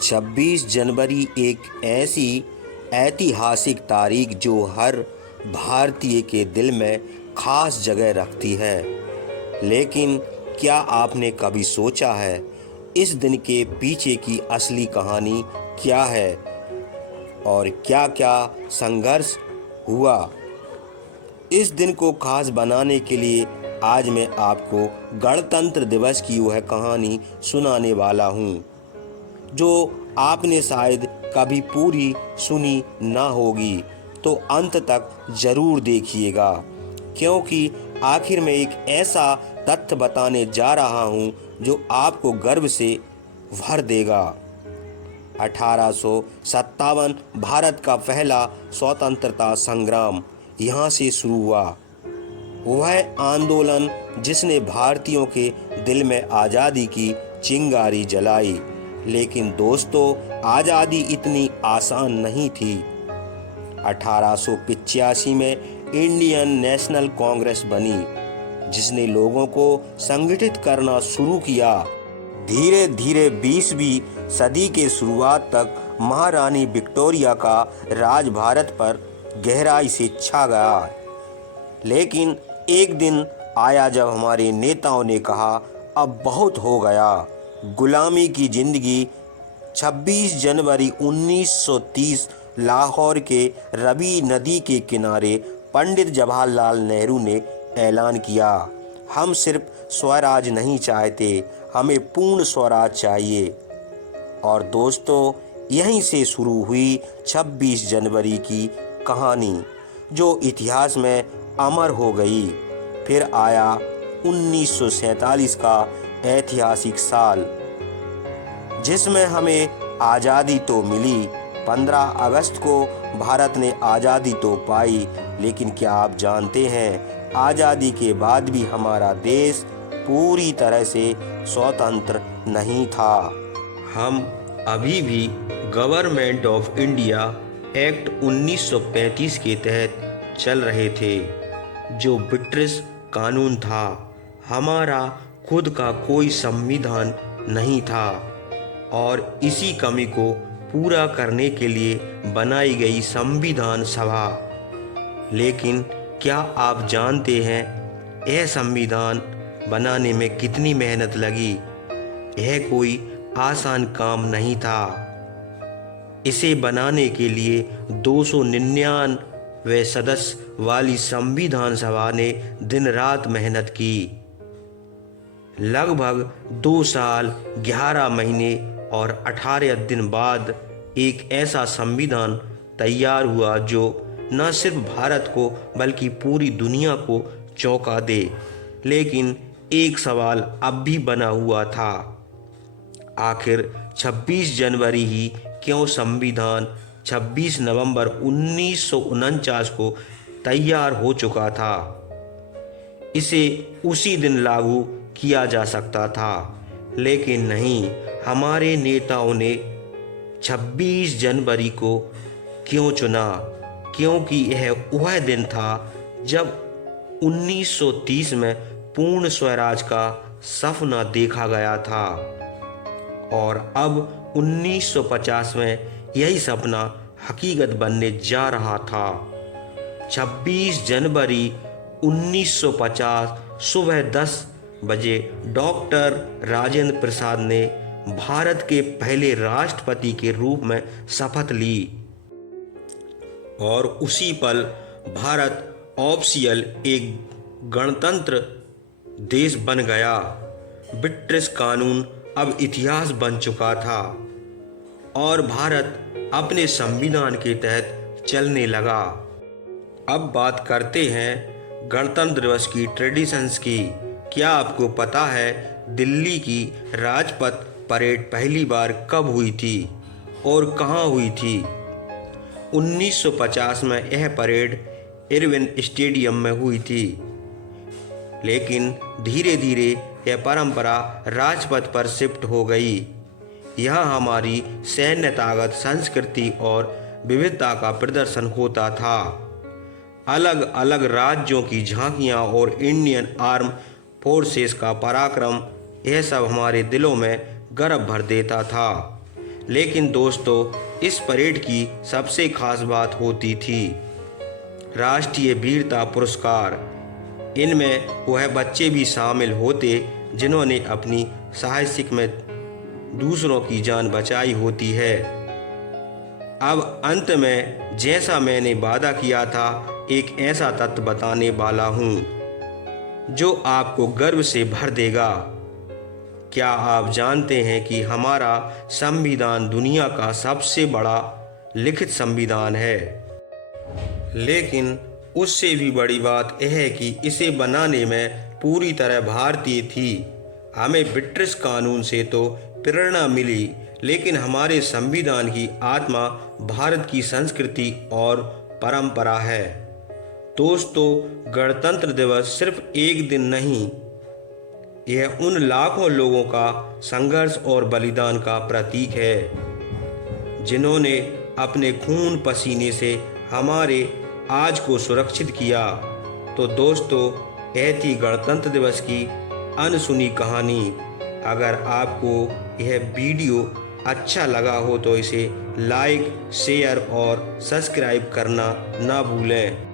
26 जनवरी एक ऐसी ऐतिहासिक तारीख जो हर भारतीय के दिल में खास जगह रखती है। लेकिन क्या आपने कभी सोचा है इस दिन के पीछे की असली कहानी क्या है और क्या क्या संघर्ष हुआ? इस दिन को खास बनाने के लिए आज मैं आपको गणतंत्र दिवस की वह कहानी सुनाने वाला हूँ जो आपने शायद कभी पूरी सुनी ना होगी। तो अंत तक ज़रूर देखिएगा, क्योंकि आखिर में एक ऐसा तथ्य बताने जा रहा हूँ जो आपको गर्व से भर देगा। 1857 भारत का पहला स्वतंत्रता संग्राम यहाँ से शुरू हुआ। वह आंदोलन जिसने भारतीयों के दिल में आज़ादी की चिंगारी जलाई। लेकिन दोस्तों, आज़ादी इतनी आसान नहीं थी। 1885 में इंडियन नेशनल कांग्रेस बनी, जिसने लोगों को संगठित करना शुरू किया। धीरे धीरे 20वीं सदी के शुरुआत तक महारानी विक्टोरिया का राज भारत पर गहराई से छा गया। लेकिन एक दिन आया जब हमारे नेताओं ने कहा, अब बहुत हो गया। गुलामी की ज़िंदगी। 26 जनवरी 1930 लाहौर के रवि नदी के किनारे पंडित जवाहरलाल नेहरू ने ऐलान किया, हम सिर्फ स्वराज नहीं चाहते, हमें पूर्ण स्वराज चाहिए। और दोस्तों, यहीं से शुरू हुई 26 जनवरी की कहानी, जो इतिहास में अमर हो गई। फिर आया 1947 का ऐतिहासिक साल, जिसमें हमें आज़ादी तो मिली। 15 अगस्त को भारत ने आज़ादी तो पाई, लेकिन क्या आप जानते हैं, आज़ादी के बाद भी हमारा देश पूरी तरह से स्वतंत्र नहीं था। हम अभी भी गवर्नमेंट ऑफ इंडिया एक्ट 1935 के तहत चल रहे थे, जो ब्रिटिश कानून था। हमारा खुद का कोई संविधान नहीं था और इसी कमी को पूरा करने के लिए बनाई गई संविधान सभा। लेकिन क्या आप जानते हैं यह संविधान बनाने में कितनी मेहनत लगी? यह कोई आसान काम नहीं था। इसे बनाने के लिए 299 सदस्य वाली संविधान सभा ने दिन रात मेहनत की। लगभग 2 साल 11 महीने और 18 दिन बाद एक ऐसा संविधान तैयार हुआ जो न सिर्फ भारत को बल्कि पूरी दुनिया को चौंका दे। लेकिन एक सवाल अब भी बना हुआ था, आखिर 26 जनवरी ही क्यों? संविधान 26 नवंबर 1949 को तैयार हो चुका था। इसे उसी दिन लागू किया जा सकता था, लेकिन नहीं। हमारे नेताओं ने 26 जनवरी को क्यों चुना? क्योंकि यह वह दिन था जब 1930 में पूर्ण स्वराज का सपना देखा गया था और अब 1950 में यही सपना हकीकत बनने जा रहा था। 26 जनवरी 1950 सुबह 10 बजे डॉक्टर राजेंद्र प्रसाद ने भारत के पहले राष्ट्रपति के रूप में शपथ ली और उसी पल भारत ऑफिशियल एक गणतंत्र देश बन गया। ब्रिटिश कानून अब इतिहास बन चुका था और भारत अपने संविधान के तहत चलने लगा। अब बात करते हैं गणतंत्र दिवस की ट्रेडिशंस की। क्या आपको पता है दिल्ली की राजपथ परेड पहली बार कब हुई थी और कहाँ हुई थी? 1950 में यह परेड इरविन स्टेडियम में हुई थी, लेकिन धीरे धीरे यह परंपरा राजपथ पर शिफ्ट हो गई। यहाँ हमारी सैन्य ताकत, संस्कृति और विविधता का प्रदर्शन होता था। अलग अलग राज्यों की झांकियाँ और इंडियन आर्म फोर्सेस का पराक्रम, यह सब हमारे दिलों में गर्व भर देता था। लेकिन दोस्तों, इस परेड की सबसे खास बात होती थी राष्ट्रीय वीरता पुरस्कार। इनमें वह बच्चे भी शामिल होते जिन्होंने अपनी साहसिक में दूसरों की जान बचाई होती है। अब अंत में जैसा मैंने वादा किया था, एक ऐसा तथ्य बताने वाला हूँ जो आपको गर्व से भर देगा। क्या आप जानते हैं कि हमारा संविधान दुनिया का सबसे बड़ा लिखित संविधान है? लेकिन उससे भी बड़ी बात यह है कि इसे बनाने में पूरी तरह भारतीय थी। हमें ब्रिटिश कानून से तो प्रेरणा मिली, लेकिन हमारे संविधान की आत्मा भारत की संस्कृति और परंपरा है। दोस्तों, गणतंत्र दिवस सिर्फ एक दिन नहीं, यह उन लाखों लोगों का संघर्ष और बलिदान का प्रतीक है जिन्होंने अपने खून पसीने से हमारे आज को सुरक्षित किया। तो दोस्तों, यह थी गणतंत्र दिवस की अनसुनी कहानी। अगर आपको यह वीडियो अच्छा लगा हो तो इसे लाइक, शेयर और सब्सक्राइब करना ना भूलें।